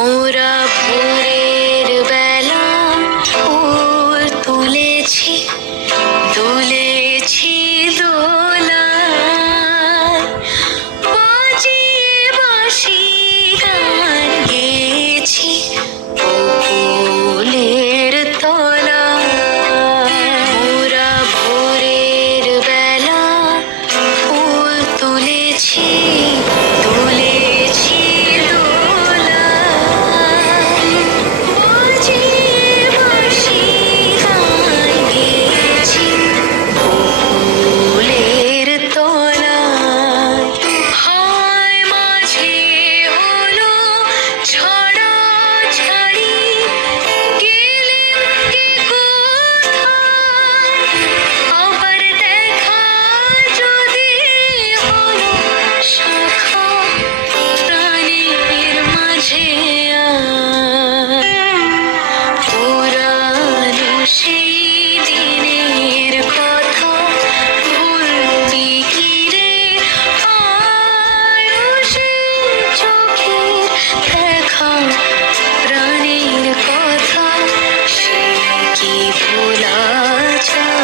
মোরা ভোরের বেলা ফুল তুলেছি, তুলেছি দোলায়, বাজিয়ে বাঁশি গান গেয়েছি বকুলের তলায়। মোরা ভোরের বেলা ফুল তুলেছি, তুলেছি দোলায়, বাজিয়ে বাঁশি গান গেয়েছি বকুলের তলায়। হায় মাঝে হলো ছড়াছড়ি, গেলেন কে কোথায়, আবার দেখা যদি হলো শাখা প্রাণীর মাঝে আয়। পুরানো সেই দিনের কথা ভুলবি কি রে, আয়ো সেই চোখের দেখা প্রাণীর কথা, সে কি ভোলা যায়।